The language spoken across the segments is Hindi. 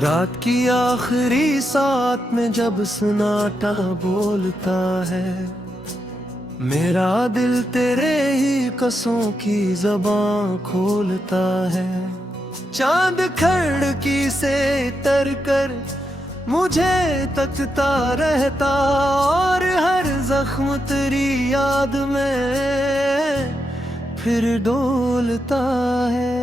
रात की आखिरी साथ में जब सन्नाटा बोलता है, मेरा दिल तेरे ही कसों की ज़बां खोलता है। चांद खिड़की से तर कर मुझे तकता रहता, और हर जख्म तेरी याद में फिर डोलता है।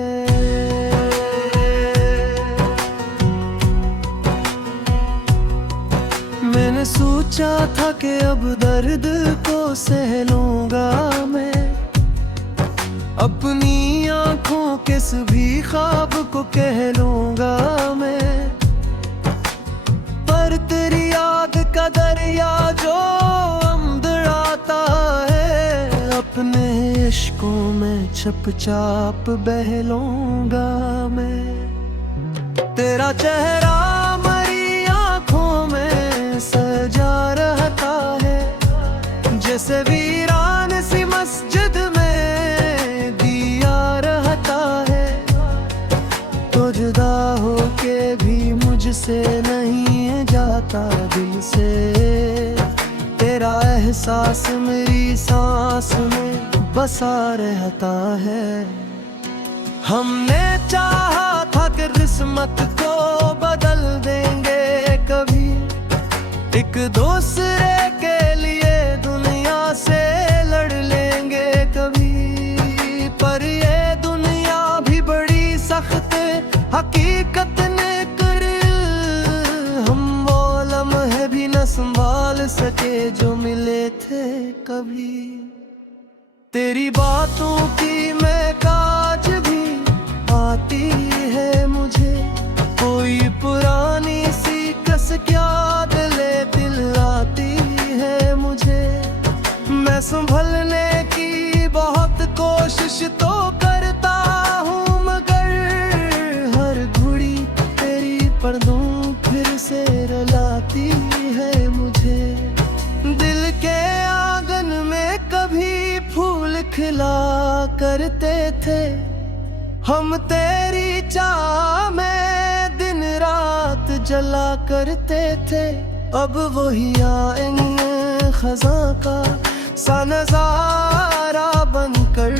मैंने सोचा था कि अब दर्द को सह लूंगा मैं, अपनी आंखों के सभी ख्वाब को कह लूंगा मैं। पर तेरी याद का दरिया जो अंधड़ाता है, अपने इश्कों में चुपचाप बह लूंगा मैं। तेरा चेहरा मरी आंखों में सजा रहता है, जैसे वीरान सी मस्जिद में दिया रहता है। तो जुदा होके भी मुझसे नहीं है जाता दिल से, तेरा एहसास मेरी सांस में बसा रहता है। हमने चाहा था कि किस्मत को बदल देंगे कभी, एक दूसरे के लिए दुनिया से लड़ लेंगे कभी। पर ये दुनिया भी बड़ी सख्त हकीकत ने कर, हम वो लम्हे भी न संभाल सके जो मिले थे कभी। तेरी बातों की मैं काज भी आती है मुझे, कोई पुरानी सी कस क्या दिले दिल आती है मुझे। मैं संभलने की बहुत कोशिश तो करता हूँ, मगर हर घड़ी तेरी पर्दों फिर से रुलाती है मुझे। दिल के आंगन में कभी फूल खिला करते थे हम, तेरी चाह में दिन रात जला करते थे। अब वही आएंगे खज़ां का सा नज़ारा बनकर,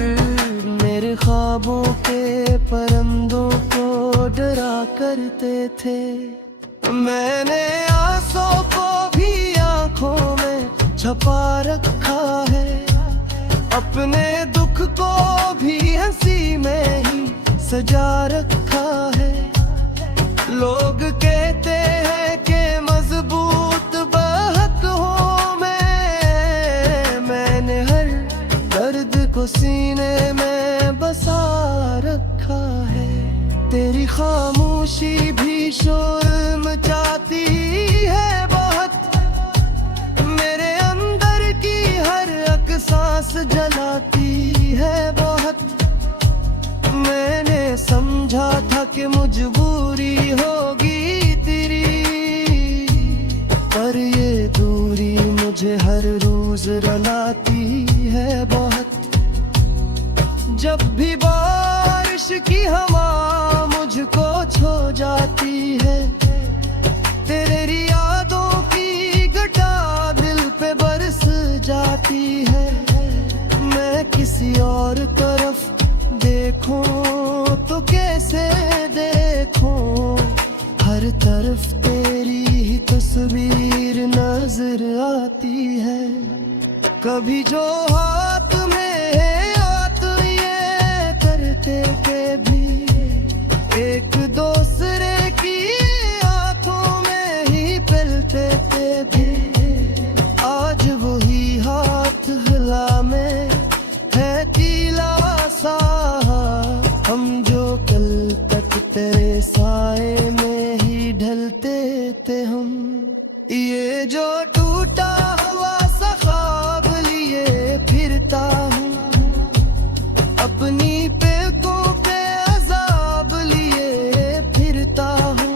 मेरे ख्वाबों के परिंदों को डरा करते थे। मैंने आंसू को भी आंखों में छुपा रखा है, अपने दुख को भी हंसी में ही सजा रखा है। लोग कहते हैं कि मजबूत बहक हूँ मैंने हर दर्द को सीने में बसा रखा है। तेरी खामोशी भी शोर मचाती है बहुत, मेरे अंदर की हर एक सांस जलाती है बहुत। मैंने समझा था कि मजबूरी होगी तेरी, पर ये दूरी मुझे हर रोज रुलाती है बहुत। जब भी बारिश की हवा मुझको छू जाती है, तेरी यादों की घटा दिल पे बरस जाती है। मैं किसी और तरफ देखूं तो कैसे देखूं, हर तरफ तेरी ही तस्वीर नजर आती है। कभी जो हाथ में है हाथ ये करते के भी, एक दूसरे की आंखों में ही पिलते थे। आज वही हाथ हिला में है कीला सा, हम जो कल तक तेरे साए में ही ढलते थे हम। ये जो टूटा हुआ सा ख्वाब लिए फिरता हूँ, अपनी पेकों पे अजाब लिए फिरता हूँ।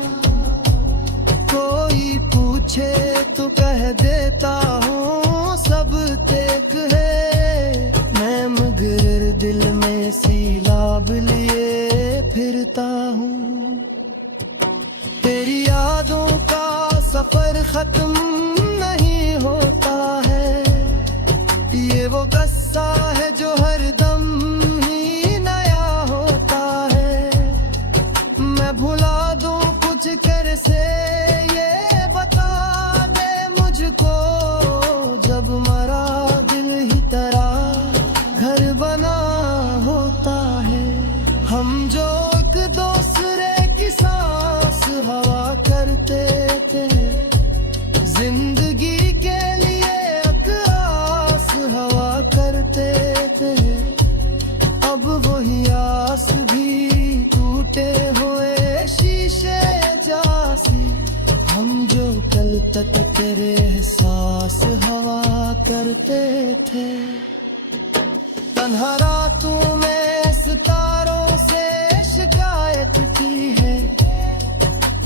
कोई पूछे तो कह देता हूँ सब तेक है, मैं मगर दिल में सीलाब लिए फिरता हूँ। तेरी यादों का सफर खत्म नहीं होता है। ये वो किस्सा है जो हर दम ही नया होता है। मैं भुला दूं कुछ कर से, ये बता दे मुझको, जब मरा दिल ही तेरा घर बना होता है। हम जो एक दूसरे की सांस हवा करते थे, जिंदगी के लिए आस हवा करते थे, अब वही आस भी टूटे हुए शीशे जैसी। हम जो कल तक तेरे एहसास हवा करते थे। तन्हा रातों में सितारों से शिकायत की है,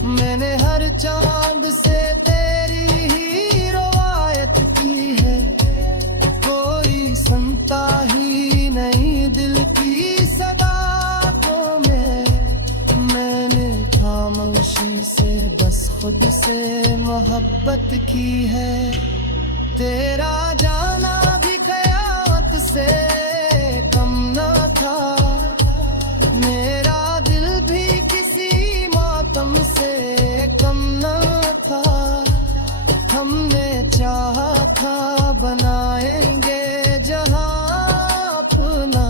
मैंने हर चांद से तेरी ही रवायत की है। कोई सुनता ही नहीं दिल की सदा को मैंने खामोशी से बस खुद से मोहब्बत की है। तेरा जाना भी कयामत से कम ना था, मेरा दिल भी किसी मातम से कम ना था। हमने चाहा था बनाएंगे जहां अपना,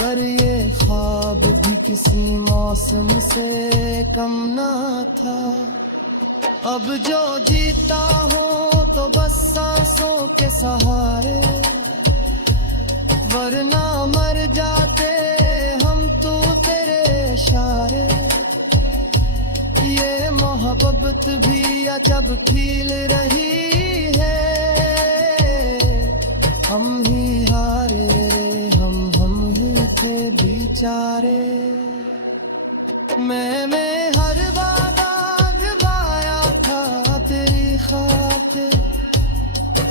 पर ये ख्वाब भी किसी मौसम से कम ना था। अब जो जीता हूँ तो बस सांसों के सहारे, वरना मर जाते हम तो तेरे इशारे। ये मोहब्बत भी अजब खिल रही है, हम ही हारे रे, हम ही थे बेचारे। मैंने हर वादा निभाया था तेरी खातिर,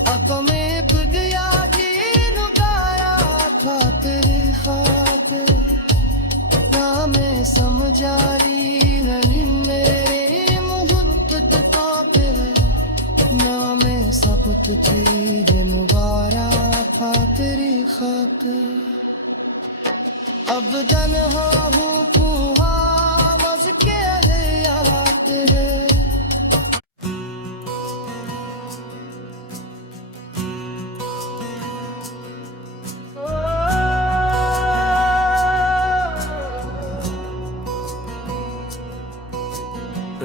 अब में गया जीन गाया था तेरी खातिर। ना मैं समझा रही नहीं मेरे मोहब्बत का पे, ना मैं सब तुझी मुबारा था तेरी खातिर। अब तन्हा हूँ कुआं मज़ के याद है।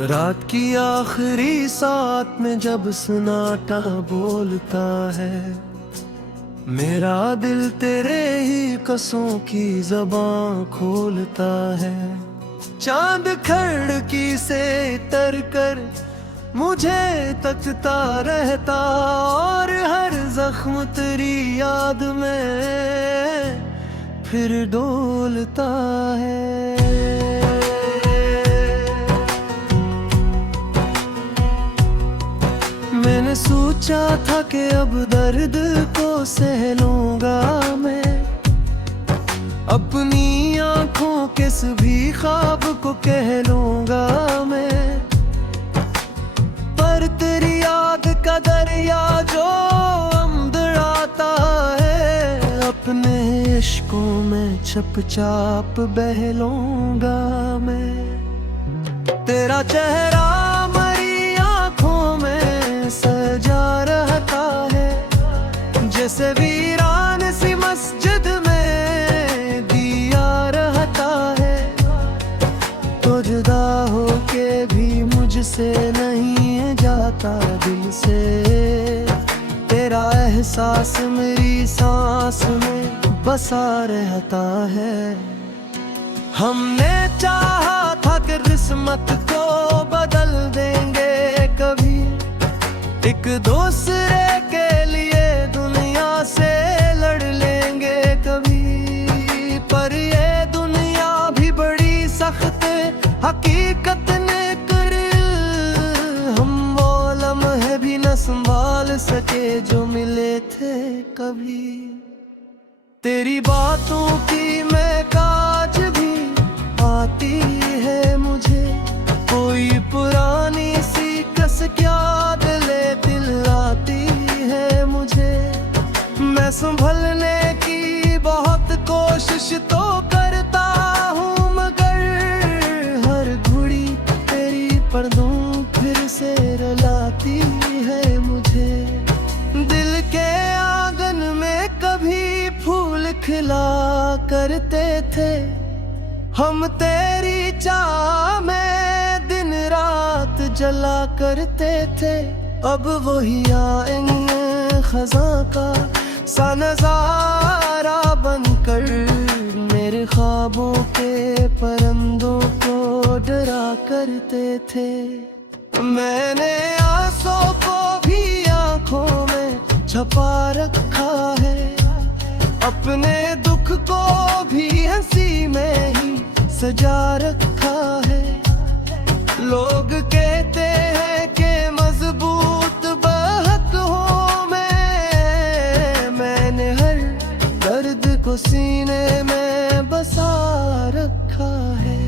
रात की आखिरी साथ में जब सन्नाटा बोलता है, मेरा दिल तेरे ही कसों की ज़बां खोलता है। चांद खिड़की से तर कर मुझे तकता रहता, और हर जख्म तेरी याद में फिर डोलता है। मैंने सोचा था कि अब दर्द को सह लूंगा मैं, अपनी आंखों के सभी ख्वाब को कह लूंगा मैं। पर तेरी याद का दरिया जो अंधड़ाता है, अपने इश्कों में चुपचाप बह लूंगा मैं। तेरा चेहरा मरी आंखों में सजा रहता है, जैसे वीरान सी मस्जिद में दिया रहता है। तो जुदा होके भी मुझसे नहीं जाता दिल से, तेरा एहसास मेरी सांस में बसा रहता है। हमने चाहा था कि किस्मत को बदल देंगे कभी, एक दूसरे के लिए दुनिया से लड़ लेंगे कभी। पर ये दुनिया भी बड़ी सख्त हकीकत ने कर, हम वो लम्हे भी न संभाल सके जो मिले थे कभी। तेरी बातों की मैं काज भी आती है मुझे, कोई पुरानी रुलाती है मुझे। दिल के आंगन में कभी फूल खिला करते थे हम, तेरी चाह में दिन रात जला करते थे। अब वही आएंगे खज़ां का सा नज़ारा बनकर, मेरे ख्वाबों के परिंदों को डरा करते थे। मैंने आंसू को भी आंखों में छुपा रखा है, अपने दुख को भी हंसी में ही सजा रखा है। लोग कहते हैं कि मजबूत बहक हूँ मैंने हर दर्द को सीने में बसा रखा है।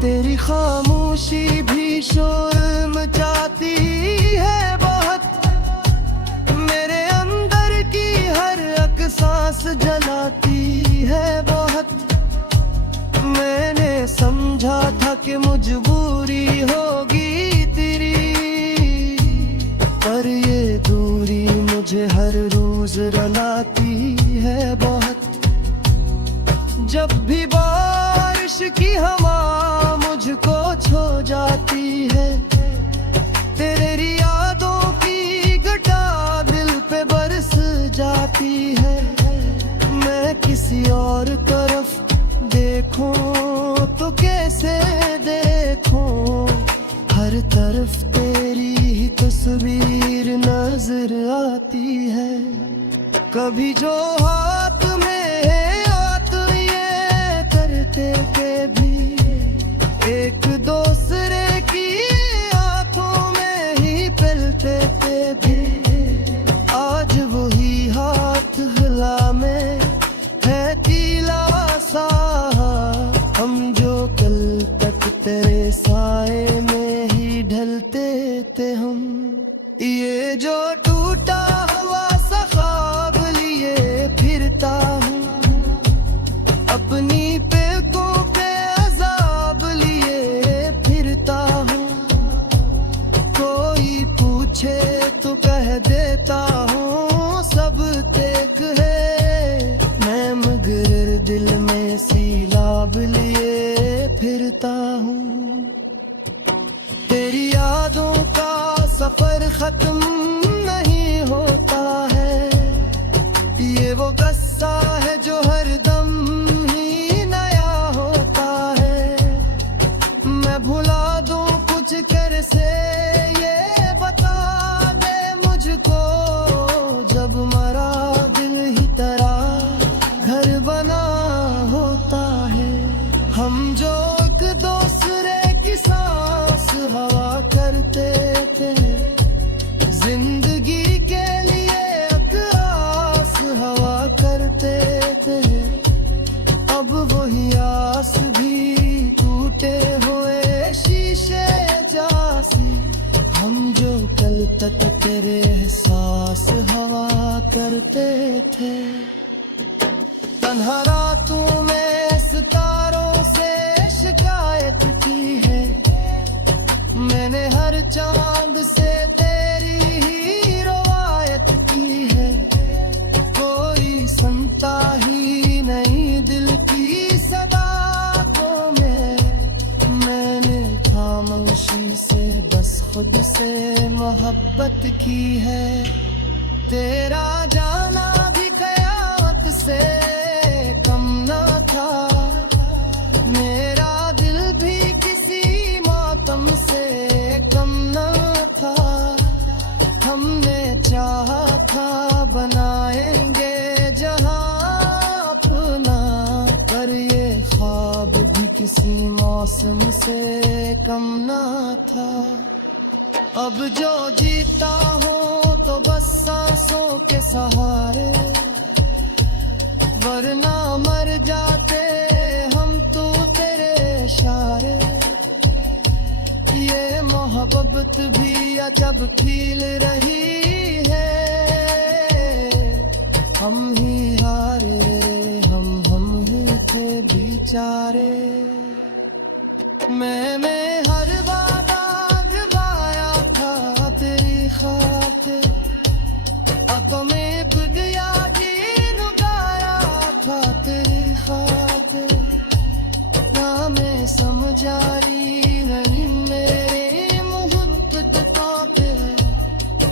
तेरी खामोशी भी शोर मचाती है बहुत, मेरे अंदर की हर एक सांस जलाती है बहुत। मैंने समझा था कि मजबूरी होगी तेरी, पर ये दूरी मुझे हर रोज रुलाती है बहुत। जब भी बारिश की हवा मुझको छू जाती है, तेरी यादों की घटा दिल पे बरस जाती है। मैं किसी और तरफ देखूं तो कैसे देखूं, हर तरफ तेरी ही तस्वीर नजर आती है। कभी जो हाथ में है हाथ ये करते के भी एक दूसरे की हाथों में ही पिलते थे भी। आज वही हाथ हिला में है तीला सा, हम जो कल तक तेरे साए में ही ढलते थे हम। ये जो टूटा हुआ सा ख्वाब लिए फिरता हूँ, अपनी पलकों पे अज़ाब लिए फिरता हूँ। कोई पूछे तो कह देता हूँ सब तेक है, मैं मगर दिल में सीलाब लिए फिरता हूँ। तेरी यादों का सफर खत्म नहीं होता है, ये वो किस्सा है जो हर दम ही नया होता है। मैं भुला दूं कुछ कर से ये बता दे मुझको, जब मरा दिल ही तेरा घर बना होता है। हम जो एक दूसरे की सांस हवा करते थे, जिंदगी के लिए आस हवा करते थे। अब वही आस भी टूटे हुए शीशे जैसी, हम जो कल तक तेरे एहसास हवा करते थे। तन्हा रातों में सितारों से शिकायत की है, मैंने हर चांद से तेरी ही रवायत की है। कोई सुनता ही नहीं दिल की सदा को मैंने खामोशी से बस खुद से मोहब्बत की है। तेरा जाना भी कयामत से कम न था, मेरा दिल भी किसी मातम से कम न था। हमने चाहा था बनाएंगे जहां अपना, पर ये ख्वाब भी किसी मौसम से कम न था। अब जो जीता हूँ तो बस सांसों के सहारे, वरना मर जाते हम तो तेरे इशारे। ये मोहब्बत भी अजब खिल रही है, हम ही हारे हम ही थे बेचारे। मैंने हर वादा निभाया था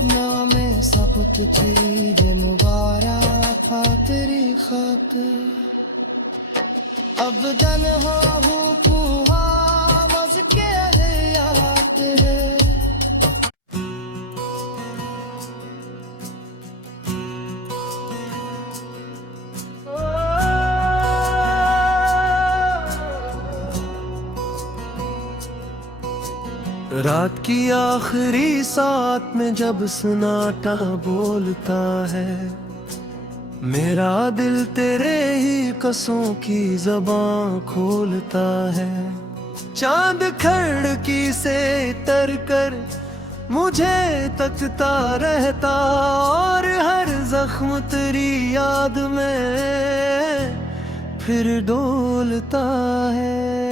नामे सख्त चीज मुबारक तेरी खातिर अब तन्हा हूँ बस के याद है रात की आखिरी साथ में जब सन्नाटा बोलता है मेरा दिल तेरे ही कसों की ज़बां खोलता है। चांद खिड़की से तर कर मुझे तकता रहता और हर जख्म तेरी याद में फिर डोलता है।